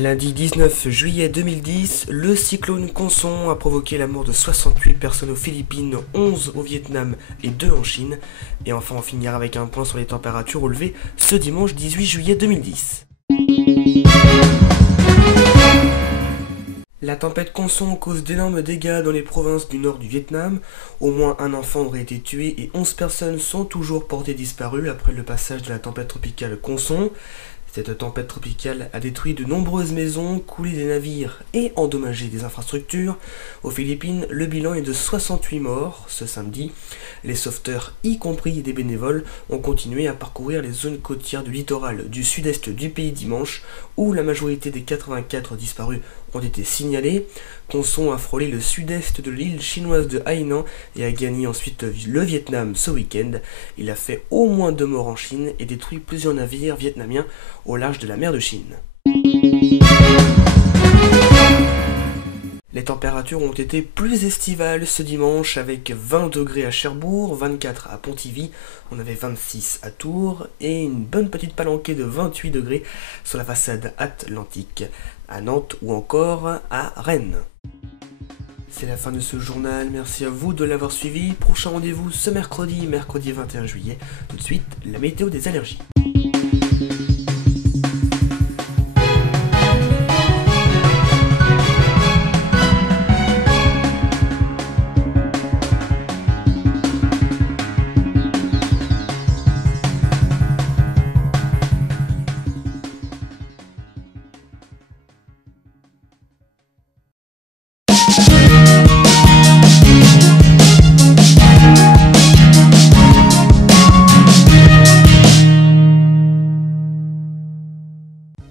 Lundi 19 juillet 2010, le cyclone Konsong a provoqué la mort de 68 personnes aux Philippines, 11 au Vietnam et 2 en Chine. Et enfin on finira avec un point sur les températures relevées ce dimanche 18 juillet 2010. La tempête Konsong cause d'énormes dégâts dans les provinces du nord du Vietnam. Au moins un enfant aurait été tué et 11 personnes sont toujours portées disparues après le passage de la tempête tropicale Konsong. Cette tempête tropicale a détruit de nombreuses maisons, coulé des navires et endommagé des infrastructures. Aux Philippines, le bilan est de 68 morts ce samedi. Les sauveteurs, y compris des bénévoles, ont continué à parcourir les zones côtières du littoral du sud-est du pays dimanche, où la majorité des 84 disparus ont été signalés. Konsong a frôlé le sud-est de l'île chinoise de Hainan et a gagné ensuite le Vietnam ce week-end. Il a fait au moins 2 morts en Chine et détruit plusieurs navires vietnamiens au large de la mer de Chine. Les températures ont été plus estivales ce dimanche avec 20 degrés à Cherbourg, 24 à Pontivy, on avait 26 à Tours et une bonne petite palanquée de 28 degrés sur la façade atlantique à Nantes ou encore à Rennes. C'est la fin de ce journal, merci à vous de l'avoir suivi. Prochain rendez-vous ce mercredi 21 juillet. Tout de suite, la météo des allergies.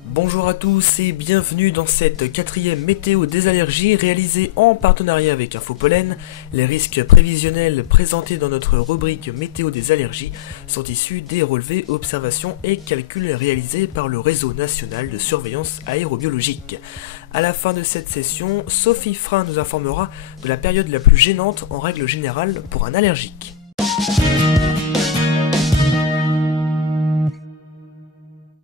Bonjour à tous et bienvenue dans cette 4e météo des allergies réalisée en partenariat avec Infopollen. Les risques prévisionnels présentés dans notre rubrique météo des allergies sont issus des relevés, observations et calculs réalisés par le réseau national de surveillance aérobiologique. À la fin de cette session, Sophie Frein nous informera de la période la plus gênante en règle générale pour un allergique.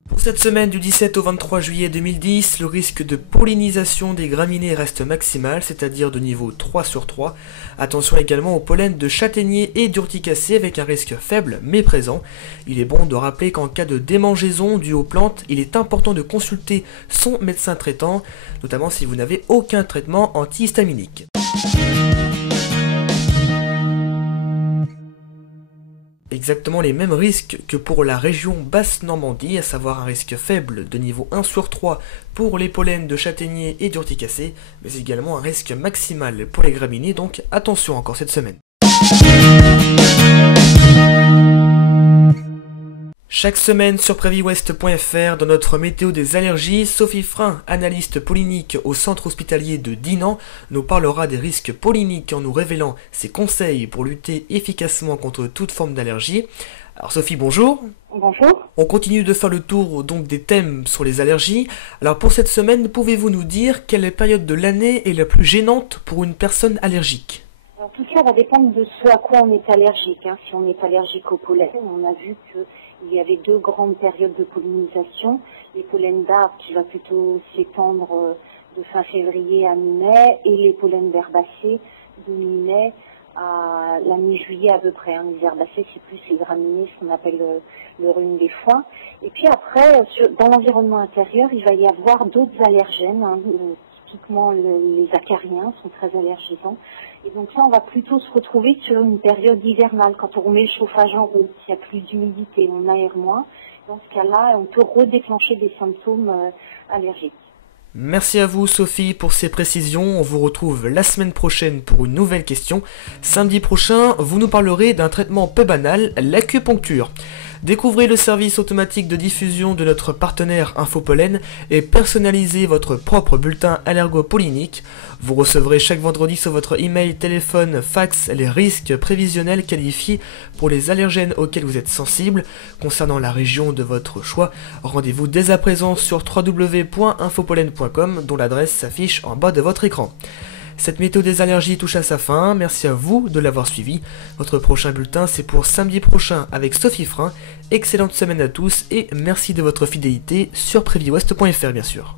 Pour cette semaine du 17 au 23 juillet 2010, le risque de pollinisation des graminées reste maximal, c'est-à-dire de niveau 3 sur 3. Attention également au pollen de châtaignier et d'urticacées avec un risque faible mais présent. Il est bon de rappeler qu'en cas de démangeaison due aux plantes, il est important de consulter son médecin traitant, notamment si vous n'avez aucun traitement antihistaminique. Exactement les mêmes risques que pour la région Basse-Normandie, à savoir un risque faible de niveau 1 sur 3 pour les pollens de châtaignier et d'urticacées, mais également un risque maximal pour les graminées, donc attention encore cette semaine. Chaque semaine sur préviwest.fr, dans notre météo des allergies, Sophie Frein, analyste pollinique au centre hospitalier de Dinan, nous parlera des risques polliniques en nous révélant ses conseils pour lutter efficacement contre toute forme d'allergie. Alors Sophie, bonjour. Bonjour. On continue de faire le tour donc des thèmes sur les allergies. Alors pour cette semaine, pouvez-vous nous dire quelle période de l'année est la plus gênante pour une personne allergique ? Alors, tout ça va dépendre de ce à quoi on est allergique. Si on est allergique au pollen, on a vu qu'il y avait 2 grandes périodes de pollinisation. Les pollens d'arbres qui va plutôt s'étendre de fin février à mi-mai et les pollens d'herbacées de mi-mai à la mi-juillet à peu près. Les herbacées, c'est plus les graminées, ce qu'on appelle le rhume des foins. Et puis après, dans l'environnement intérieur, il va y avoir d'autres allergènes. Typiquement, les acariens sont très allergisants. Et donc là, on va plutôt se retrouver sur une période hivernale. Quand on met le chauffage en route, il y a plus d'humidité, on aère moins. Dans ce cas-là, on peut redéclencher des symptômes allergiques. Merci à vous Sophie pour ces précisions, on vous retrouve la semaine prochaine pour une nouvelle question. Samedi prochain, vous nous parlerez d'un traitement peu banal, l'acupuncture. Découvrez le service automatique de diffusion de notre partenaire Infopollen et personnalisez votre propre bulletin allergopollinique. Vous recevrez chaque vendredi sur votre email, téléphone, fax les risques prévisionnels qualifiés pour les allergènes auxquels vous êtes sensible. Concernant la région de votre choix, rendez-vous dès à présent sur www.infopollen.com dont l'adresse s'affiche en bas de votre écran. Cette météo des allergies touche à sa fin, merci à vous de l'avoir suivi. Votre prochain bulletin c'est pour samedi prochain avec Sophie Frein. Excellente semaine à tous et merci de votre fidélité sur préviwest.fr bien sûr.